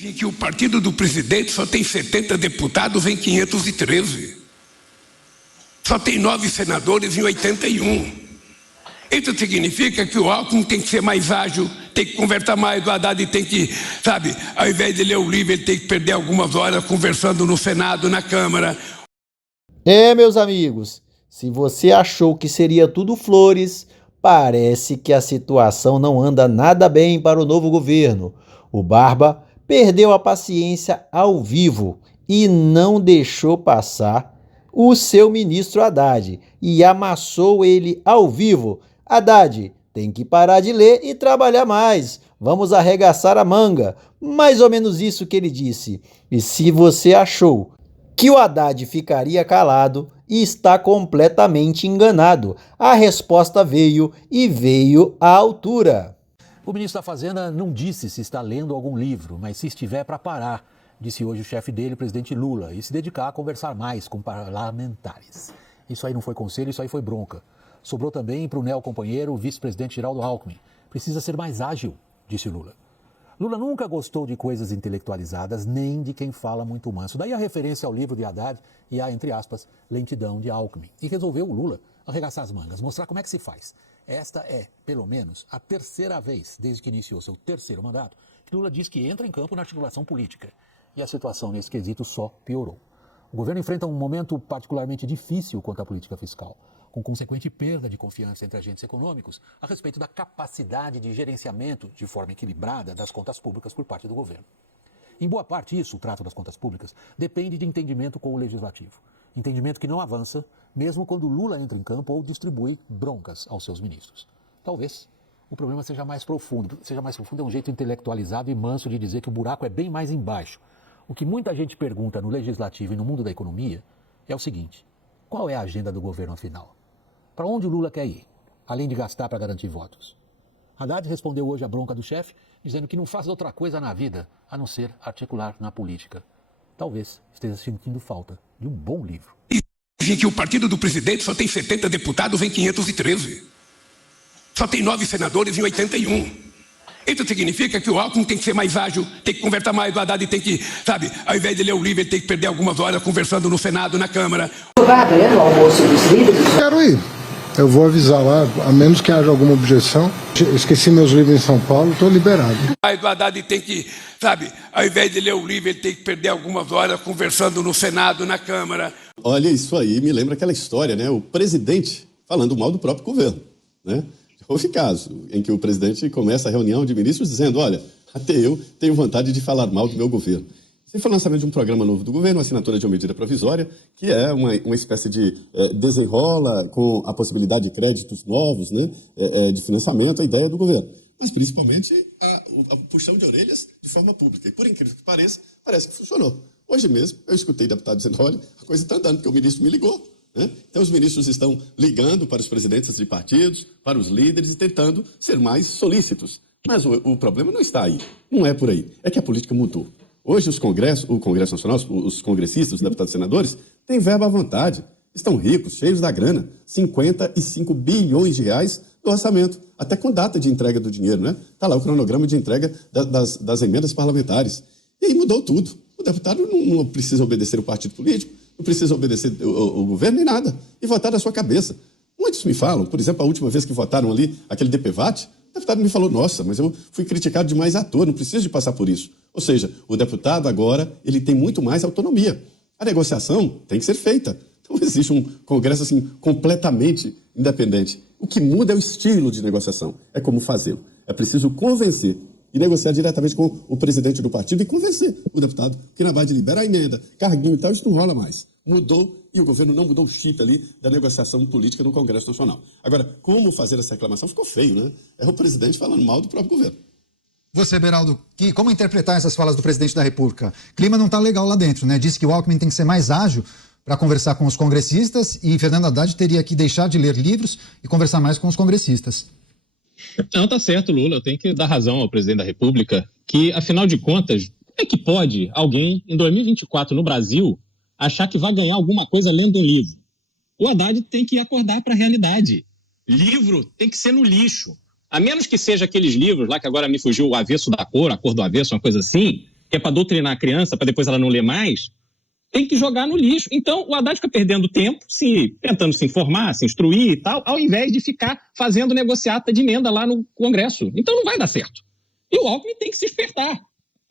Que o partido do presidente só tem 70 deputados em 513. Só tem 9 senadores em 81. Isso significa que o Alckmin tem que ser mais ágil, tem que conversar mais, o Haddad tem que, sabe, ao invés de ler o livro, ele tem que perder algumas horas conversando no Senado, na Câmara. Meus amigos, se você achou que seria tudo flores, parece que a situação não anda nada bem para o novo governo. O Barba perdeu a paciência ao vivo e não deixou passar o seu ministro Haddad e amassou ele ao vivo. Haddad, tem que parar de ler e trabalhar mais. Vamos arregaçar a manga. Mais ou menos isso que ele disse. E se você achou que o Haddad ficaria calado, está completamente enganado. A resposta veio e veio à altura. O ministro da Fazenda não disse se está lendo algum livro, mas se estiver para parar, disse hoje o chefe dele, o presidente Lula, e se dedicar a conversar mais com parlamentares. Isso aí não foi conselho, isso aí foi bronca. Sobrou também para o neocompanheiro, o vice-presidente Geraldo Alckmin. Precisa ser mais ágil, disse Lula. Lula nunca gostou de coisas intelectualizadas, nem de quem fala muito manso. Daí a referência ao livro de Haddad e a, entre aspas, lentidão de Alckmin. E resolveu o Lula arregaçar as mangas, mostrar como é que se faz. Esta é, pelo menos, a terceira vez, desde que iniciou seu terceiro mandato, que Lula diz que entra em campo na articulação política. E a situação nesse quesito só piorou. O governo enfrenta um momento particularmente difícil quanto à política fiscal, com consequente perda de confiança entre agentes econômicos a respeito da capacidade de gerenciamento de forma equilibrada das contas públicas por parte do governo. Em boa parte isso, o trato das contas públicas, depende de entendimento com o legislativo. Entendimento que não avança, mesmo quando Lula entra em campo ou distribui broncas aos seus ministros. Talvez o problema seja mais profundo. É um jeito intelectualizado e manso de dizer que o buraco é bem mais embaixo. O que muita gente pergunta no legislativo e no mundo da economia é o seguinte: qual é a agenda do governo afinal? Para onde o Lula quer ir, além de gastar para garantir votos? Haddad respondeu hoje à bronca do chefe, dizendo que não faz outra coisa na vida a não ser articular na política. Talvez esteja sentindo falta de um bom livro. Dizem que o partido do presidente só tem 70 deputados em 513. Só tem 9 senadores em 81. Isso significa que o Alckmin tem que ser mais ágil, tem que conversar mais, o Haddad tem que, sabe, ao invés de ler o livro, ele tem que perder algumas horas conversando no Senado, na Câmara. Vai haver no almoço dos líderes? Quero ir. Eu vou avisar lá, a menos que haja alguma objeção. Esqueci meus livros em São Paulo, estou liberado. Mas o Haddad tem que, sabe, ao invés de ler o livro, ele tem que perder algumas horas conversando no Senado, na Câmara. Olha, isso aí me lembra aquela história, né? O presidente falando mal do próprio governo, né? Houve caso em que o presidente começa a reunião de ministros dizendo: olha, até eu tenho vontade de falar mal do meu governo. Esse foi o lançamento de um programa novo do governo, a assinatura de uma medida provisória, que é uma espécie de desenrola com a possibilidade de créditos novos, né, de financiamento, a ideia do governo. Mas, principalmente, a puxão de orelhas de forma pública. E, por incrível que pareça, parece que funcionou. Hoje mesmo, eu escutei deputado dizendo: olha, a coisa está andando, porque o ministro me ligou. Né? Então, os ministros estão ligando para os presidentes de partidos, para os líderes e tentando ser mais solícitos. Mas o problema não está aí, não é por aí. É que a política mudou. Hoje, o Congresso Nacional, os congressistas, os deputados e senadores, têm verba à vontade, estão ricos, cheios da grana, 55 bilhões de reais do orçamento, até com data de entrega do dinheiro, né? Está lá o cronograma de entrega das emendas parlamentares. E aí mudou tudo. O deputado não precisa obedecer o partido político, não precisa obedecer o governo nem nada, e votar da sua cabeça. Muitos me falam, por exemplo, a última vez que votaram ali aquele DPVAT, o deputado me falou: nossa, mas eu fui criticado demais à toa, não preciso de passar por isso. Ou seja, o deputado agora ele tem muito mais autonomia. A negociação tem que ser feita. Não existe um Congresso assim completamente independente. O que muda é o estilo de negociação, é como fazê-lo. É preciso convencer e negociar diretamente com o presidente do partido e convencer o deputado que na base de liberar a emenda, carguinho e tal, isso não rola mais. Mudou e o governo não mudou o chip ali da negociação política no Congresso Nacional. Agora, como fazer essa reclamação? Ficou feio, né? É o presidente falando mal do próprio governo. Você, Beraldo, como interpretar essas falas do presidente da República? O clima não está legal lá dentro, né? Disse que o Alckmin tem que ser mais ágil para conversar com os congressistas e Fernando Haddad teria que deixar de ler livros e conversar mais com os congressistas. Não, tá certo, Lula. Eu tenho que dar razão ao presidente da República que, afinal de contas, é que pode alguém, em 2024, no Brasil, achar que vai ganhar alguma coisa lendo um livro? O Haddad tem que acordar para a realidade. Livro tem que ser no lixo. A menos que seja aqueles livros lá que agora me fugiu, o avesso da cor, a cor do avesso, uma coisa assim, que é para doutrinar a criança, para depois ela não ler mais, tem que jogar no lixo. Então, o Haddad fica perdendo tempo, tentando se informar, se instruir e tal, ao invés de ficar fazendo negociata de emenda lá no Congresso. Então, não vai dar certo. E o Alckmin tem que se despertar.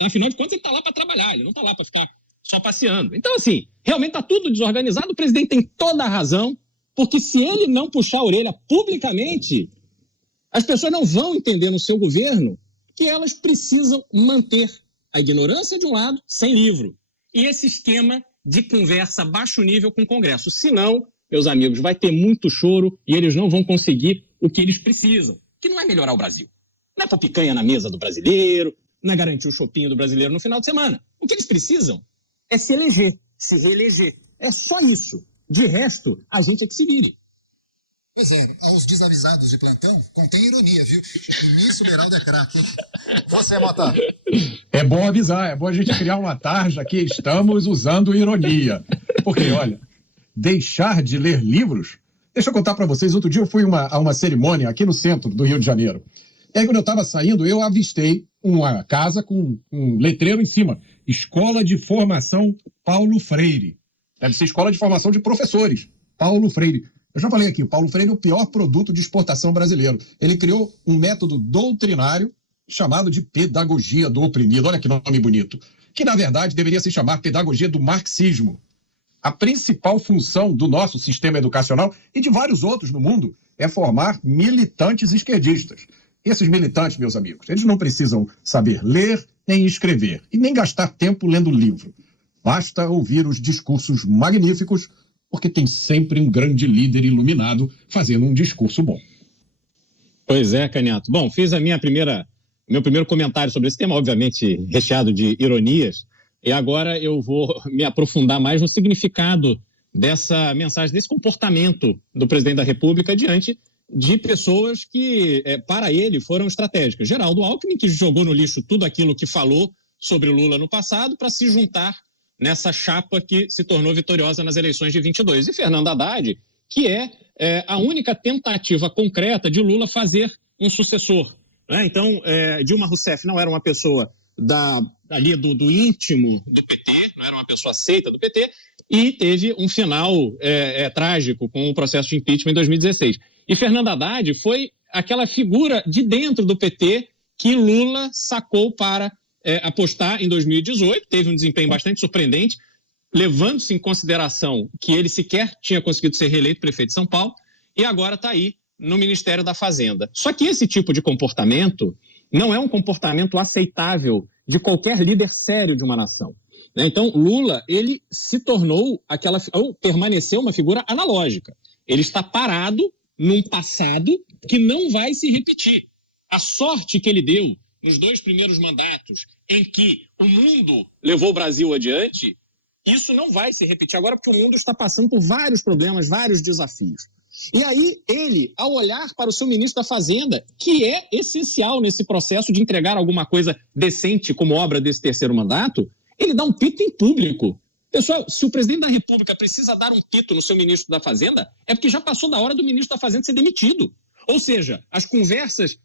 Afinal de contas, ele está lá para trabalhar, ele não está lá para ficar só passeando. Então, assim, realmente está tudo desorganizado. O presidente tem toda a razão, porque se ele não puxar a orelha publicamente, as pessoas não vão entender no seu governo que elas precisam manter a ignorância de um lado, sem livro, e esse esquema de conversa baixo nível com o Congresso. Senão, meus amigos, vai ter muito choro e eles não vão conseguir o que eles precisam, que não é melhorar o Brasil. Não é pôr picanha na mesa do brasileiro, não é garantir o chopinho do brasileiro no final de semana. O que eles precisam é se eleger, se reeleger. É só isso. De resto, a gente é que se vire. Pois é, aos desavisados de plantão, contém ironia, viu? E nisso o Beraldo é craque. Você, Mota. É bom avisar, é bom a gente criar uma tarja que estamos usando ironia. Porque, olha, deixar de ler livros... Deixa eu contar para vocês, outro dia eu fui a uma cerimônia aqui no centro do Rio de Janeiro. E aí, quando eu estava saindo, eu avistei uma casa com um letreiro em cima. Escola de Formação Paulo Freire. Deve ser Escola de Formação de Professores. Paulo Freire. Eu já falei aqui, o Paulo Freire é o pior produto de exportação brasileiro. Ele criou um método doutrinário chamado de pedagogia do oprimido. Olha que nome bonito. Que, na verdade, deveria se chamar pedagogia do marxismo. A principal função do nosso sistema educacional e de vários outros no mundo é formar militantes esquerdistas. Esses militantes, meus amigos, eles não precisam saber ler nem escrever e nem gastar tempo lendo livro. Basta ouvir os discursos magníficos, porque tem sempre um grande líder iluminado fazendo um discurso bom. Pois é, Caniato. Bom, fiz meu primeiro comentário sobre esse tema, obviamente recheado de ironias, e agora eu vou me aprofundar mais no significado dessa mensagem, desse comportamento do presidente da República diante de pessoas que, para ele, foram estratégicas. Geraldo Alckmin, que jogou no lixo tudo aquilo que falou sobre o Lula no passado para se juntar nessa chapa que se tornou vitoriosa nas eleições de 22. E Fernando Haddad, que é a única tentativa concreta de Lula fazer um sucessor. Né? Então, Dilma Rousseff não era uma pessoa ali do íntimo do PT, não era uma pessoa aceita do PT, e teve um final trágico com o processo de impeachment em 2016. E Fernando Haddad foi aquela figura de dentro do PT que Lula sacou para apostar em 2018, teve um desempenho bastante surpreendente, levando-se em consideração que ele sequer tinha conseguido ser reeleito prefeito de São Paulo, e agora está aí no Ministério da Fazenda. Só que esse tipo de comportamento não é um comportamento aceitável de qualquer líder sério de uma nação. Né? Então, Lula, ele se tornou ou permaneceu uma figura analógica. Ele está parado num passado que não vai se repetir. A sorte que ele deu nos 2 primeiros mandatos em que o mundo levou o Brasil adiante, isso não vai se repetir agora porque o mundo está passando por vários problemas, vários desafios. E aí ele, ao olhar para o seu ministro da Fazenda, que é essencial nesse processo de entregar alguma coisa decente como obra desse 3º mandato, ele dá um pito em público. Pessoal, se o presidente da República precisa dar um pito no seu ministro da Fazenda, é porque já passou da hora do ministro da Fazenda ser demitido. Ou seja, as conversas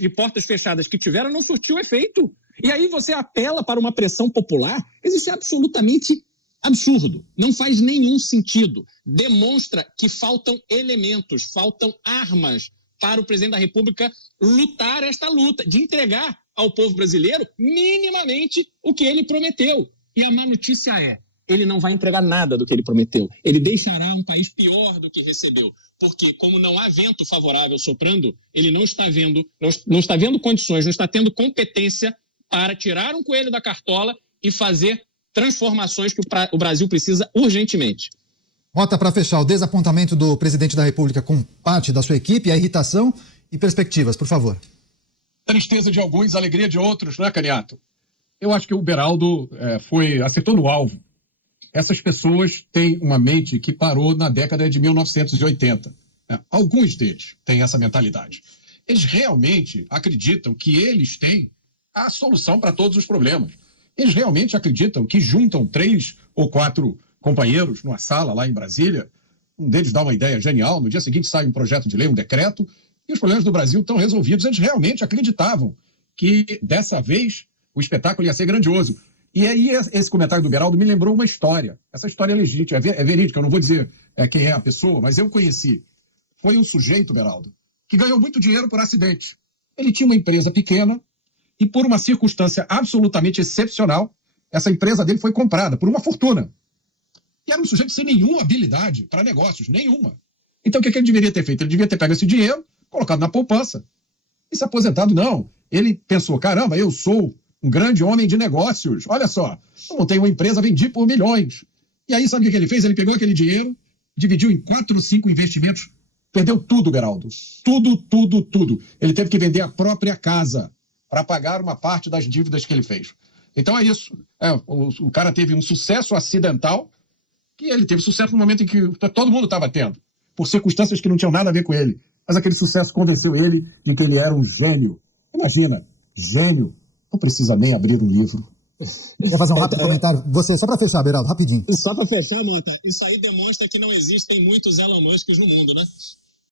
de portas fechadas que tiveram não surtiu efeito. E aí você apela para uma pressão popular, isso é absolutamente absurdo, não faz nenhum sentido. Demonstra que faltam elementos, faltam armas para o presidente da República lutar esta luta, de entregar ao povo brasileiro minimamente o que ele prometeu. E a má notícia é, ele não vai entregar nada do que ele prometeu. Ele deixará um país pior do que recebeu. Porque, como não há vento favorável soprando, ele não está vendo condições, não está tendo competência para tirar um coelho da cartola e fazer transformações que o Brasil precisa urgentemente. Mota, para fechar, o desapontamento do presidente da República com parte da sua equipe, a irritação e perspectivas, por favor. Tristeza de alguns, alegria de outros, não é, Caniato? Eu acho que o Beraldo acertou no alvo. Essas pessoas têm uma mente que parou na década de 1980. Alguns deles têm essa mentalidade. Eles realmente acreditam que eles têm a solução para todos os problemas. Eles realmente acreditam que juntam 3 ou 4 companheiros numa sala lá em Brasília, um deles dá uma ideia genial, no dia seguinte sai um projeto de lei, um decreto, e os problemas do Brasil estão resolvidos. Eles realmente acreditavam que, dessa vez, o espetáculo ia ser grandioso. E aí esse comentário do Beraldo me lembrou uma história. Essa história é legítima, é verídica, eu não vou dizer quem é a pessoa, mas eu conheci. Foi um sujeito, Beraldo, que ganhou muito dinheiro por acidente. Ele tinha uma empresa pequena e por uma circunstância absolutamente excepcional, essa empresa dele foi comprada por uma fortuna. E era um sujeito sem nenhuma habilidade para negócios, nenhuma. Então o que ele deveria ter feito? Ele devia ter pego esse dinheiro, colocado na poupança e se aposentado. Não. Ele pensou, caramba, eu sou um grande homem de negócios. Olha só, eu montei uma empresa, vendi por milhões. E aí sabe o que ele fez? Ele pegou aquele dinheiro, dividiu em 4 ou 5 investimentos, perdeu tudo, Beraldo. Tudo. Ele teve que vender a própria casa para pagar uma parte das dívidas que ele fez. Então é isso. O cara teve um sucesso acidental, que ele teve sucesso no momento em que todo mundo estava tendo, por circunstâncias que não tinham nada a ver com ele. Mas aquele sucesso convenceu ele de que ele era um gênio. Imagina, gênio. Não precisa nem abrir um livro. Quer fazer um rápido comentário? Você, só para fechar, Beraldo, rapidinho. Só para fechar, Mota, isso aí demonstra que não existem muitos Elon Musks no mundo, né?